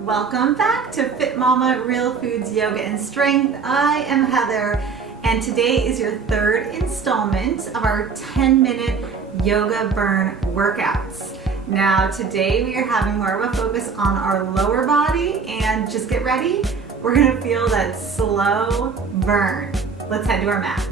Welcome back to Fit Mama Real Foods Yoga and Strength. I am Heather, and today is your third installment of our 10-minute yoga burn workouts. Now today we are having more of a focus on our lower body, and just get ready, we're gonna feel that slow burn. Let's head to our mat.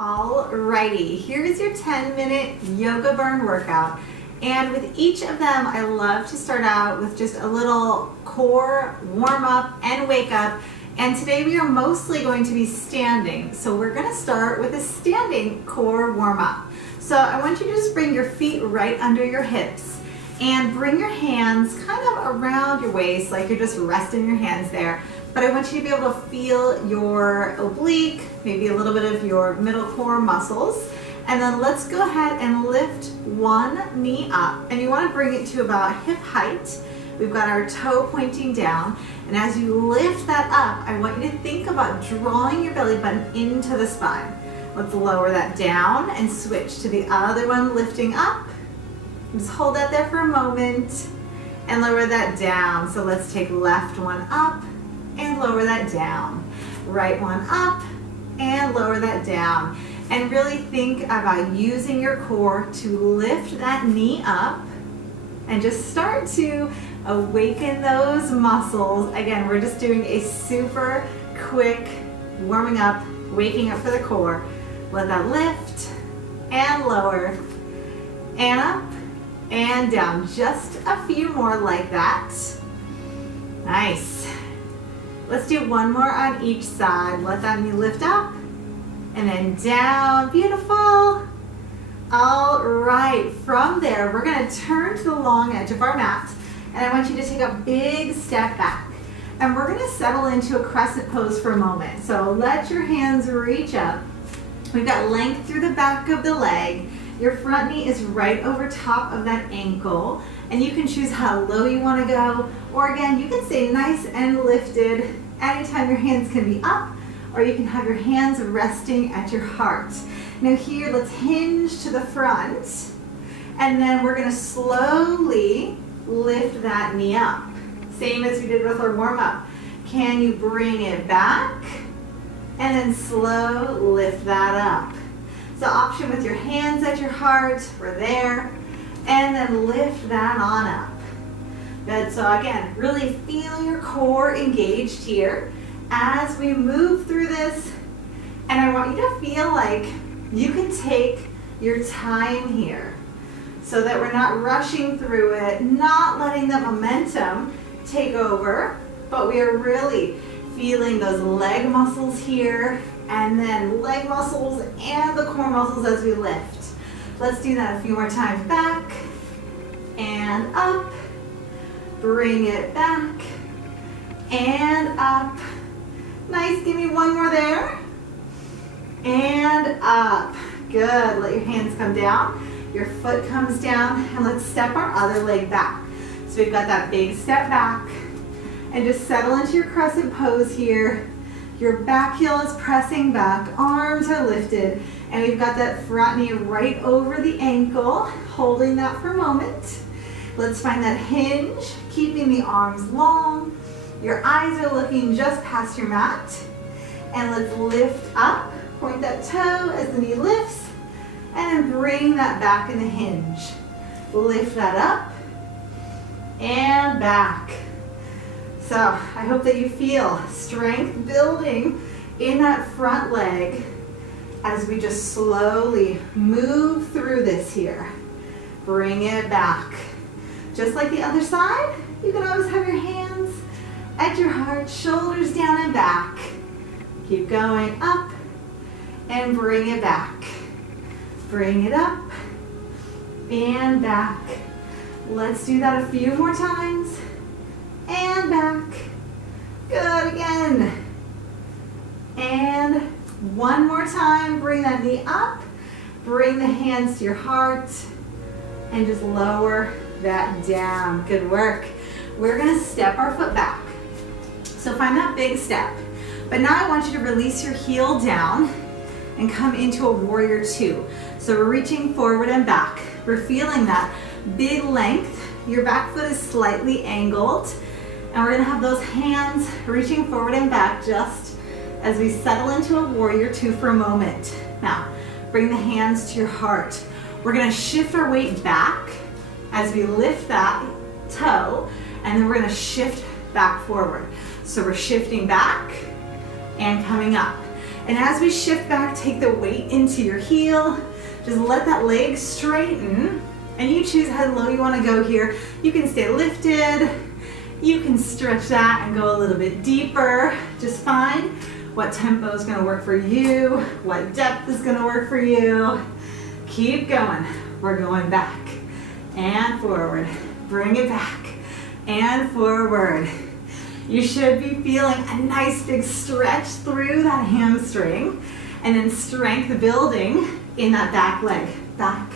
Alrighty, here's your 10-minute yoga burn workout. And with each of them, I love to start out with just a little core warm up and wake up. And today we are mostly going to be standing. So we're gonna start with a standing core warm up. So I want you to just bring your feet right under your hips and bring your hands kind of around your waist, like you're just resting your hands there. But I want you to be able to feel your oblique, maybe a little bit of your middle core muscles. And then let's go ahead and lift one knee up. And you want to bring it to about hip height. We've got our toe pointing down. And as you lift that up, I want you to think about drawing your belly button into the spine. Let's lower that down and switch to the other one, lifting up. Just hold that there for a moment and lower that down. So let's take left one up and lower that down. Right one up and lower that down. And really think about using your core to lift that knee up and just start to awaken those muscles. Again, we're just doing a super quick warming up, waking up for the core. Let that lift and lower and up and down. Just a few more like that. Nice. Let's do one more on each side. Let that knee lift up and then down. Beautiful. All right, from there, we're gonna turn to the long edge of our mat, and I want you to take a big step back. And we're gonna settle into a crescent pose for a moment. So let your hands reach up. We've got length through the back of the leg. Your front knee is right over top of that ankle, and you can choose how low you wanna go, or again, you can stay nice and lifted. Anytime your hands can be up, or you can have your hands resting at your heart. Now here, let's hinge to the front, and then we're gonna slowly lift that knee up. Same as we did with our warm up. Can you bring it back? And then slow lift that up. So option with your hands at your heart, we're there, and then lift that on up. Good, so again, really feel your core engaged here as we move through this, and I want you to feel like you can take your time here so that we're not rushing through it, not letting the momentum take over, but we are really feeling those leg muscles here, and then leg muscles and the core muscles as we lift. Let's do that a few more times. Back and up, bring it back and up. Nice, give me one more there. And up. Good, let your hands come down. Your foot comes down, and let's step our other leg back. So we've got that big step back, and just settle into your crescent pose here. Your back heel is pressing back, arms are lifted, and we've got that front knee right over the ankle, holding that for a moment. Let's find that hinge, keeping the arms long. Your eyes are looking just past your mat. And let's lift up, point that toe as the knee lifts, and then bring that back in the hinge. Lift that up and back. So I hope that you feel strength building in that front leg as we just slowly move through this here. Bring it back. Just like the other side, you can always have your hands at your heart, shoulders down and back. Keep going up and bring it back. Bring it up and back. Let's do that a few more times. And back. Good, again. And one more time, bring that knee up. Bring the hands to your heart and just lower that down. Good work. We're gonna step our foot back. So find that big step. But now I want you to release your heel down and come into a warrior two. So we're reaching forward and back. We're feeling that big length. Your back foot is slightly angled. And we're gonna have those hands reaching forward and back just as we settle into a warrior two for a moment. Now, bring the hands to your heart. We're gonna shift our weight back as we lift that toe, and then we're gonna shift back forward. So we're shifting back and coming up. And as we shift back, take the weight into your heel. Just let that leg straighten, and you choose how low you wanna go here. You can stay lifted. You can stretch that and go a little bit deeper. Just find what tempo is gonna work for you, what depth is gonna work for you. Keep going. We're going back and forward. Bring it back and forward. You should be feeling a nice big stretch through that hamstring, and then strength building in that back leg. Back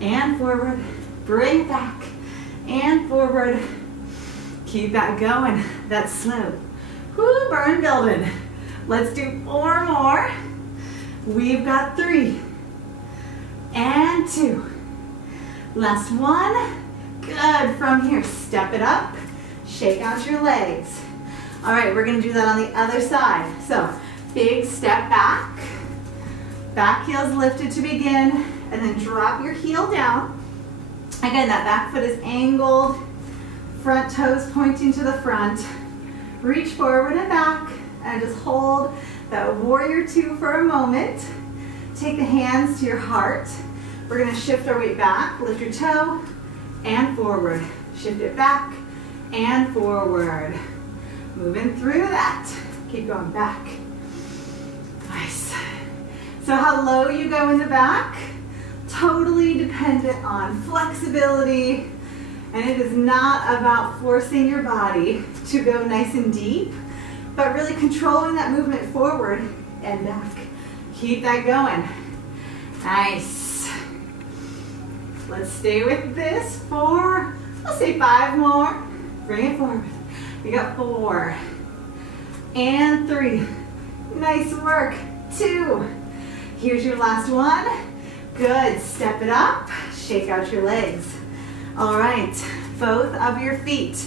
and forward. Bring it back and forward. Keep that going. That's slow. Whoo, burn building. Let's do 4 more. We've got 3 and 2. Last one. Good. From here, step it up. Shake out your legs. All right, we're gonna do that on the other side. So, big step back. Back heel's lifted to begin, and then drop your heel down. Again, that back foot is angled. Front toes pointing to the front. Reach forward and back, and just hold that warrior two for a moment. Take the hands to your heart. We're gonna shift our weight back. Lift your toe and forward. Shift it back and forward. Moving through that. Keep going back. Nice. So how low you go in the back, totally dependent on flexibility. And it is not about forcing your body to go nice and deep, but really controlling that movement forward and back. Keep that going. Nice. Let's stay with this for, let's say 5 more. Bring it forward. We got 4 and 3. Nice work. 2. Here's your last one. Good. Step it up. Shake out your legs. All right, both of your feet,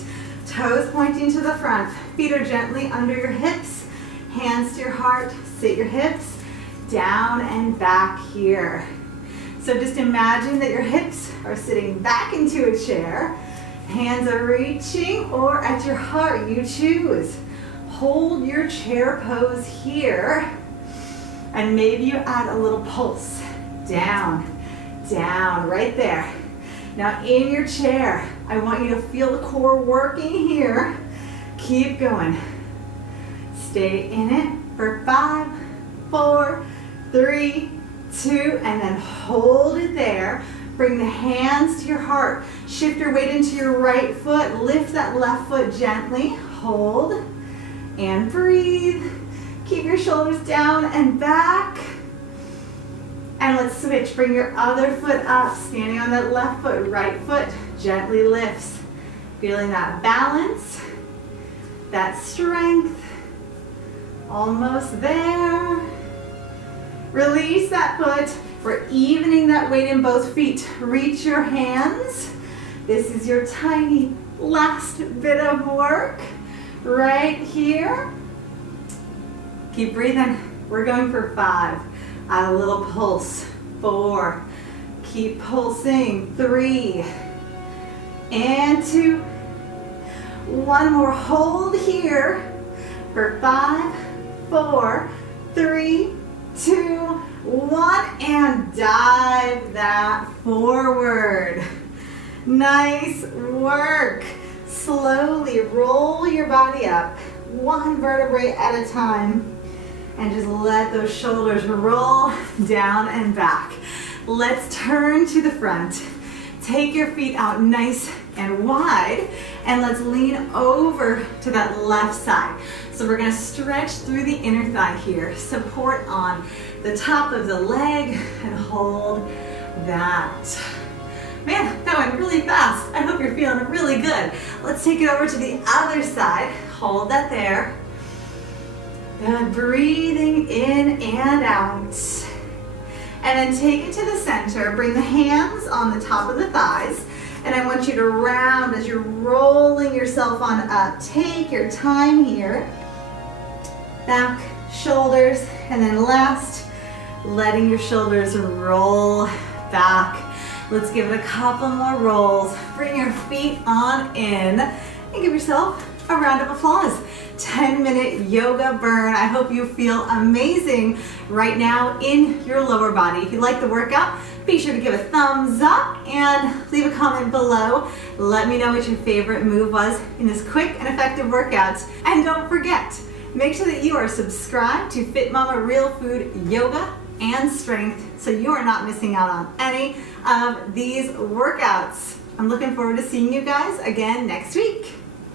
toes pointing to the front, feet are gently under your hips, hands to your heart, sit your hips, down and back here. So just imagine that your hips are sitting back into a chair, hands are reaching, or at your heart, you choose. Hold your chair pose here, and maybe you add a little pulse, down, down, right there. Now in your chair, I want you to feel the core working here. Keep going. Stay in it for 5, 4, 3, 2, and then hold it there. Bring the hands to your heart. Shift your weight into your right foot. Lift that left foot gently. Hold and breathe. Keep your shoulders down and back. And let's switch. Bring your other foot up, standing on that left foot. Right foot gently lifts. Feeling that balance, that strength. Almost there. Release that foot. We're evening that weight in both feet. Reach your hands. This is your tiny last bit of work right here. Keep breathing. We're going for 5. Add a little pulse. 4. Keep pulsing. 3 and 2. 1 more. Hold here for 5, 4, 3, 2, 1, and dive that forward. Nice work. Slowly roll your body up, 1 vertebrae at a time. And just let those shoulders roll down and back. Let's turn to the front. Take your feet out nice and wide, and let's lean over to that left side. So we're gonna stretch through the inner thigh here. Support on the top of the leg and hold that. Man, that went really fast. I hope you're feeling really good. Let's take it over to the other side. Hold that there. Good, breathing in and out. And then take it to the center. Bring the hands on the top of the thighs. And I want you to round as you're rolling yourself on up. Take your time here. Back, shoulders, and then last, letting your shoulders roll back. Let's give it a couple more rolls. Bring your feet on in and give yourself a round of applause. 10-minute yoga burn. I hope you feel amazing right now in your lower body. If you like the workout, be sure to give a thumbs up and leave a comment below. Let me know what your favorite move was in this quick and effective workout. And don't forget, make sure that you are subscribed to Fit Mama Real Food Yoga and Strength so you are not missing out on any of these workouts. I'm looking forward to seeing you guys again next week.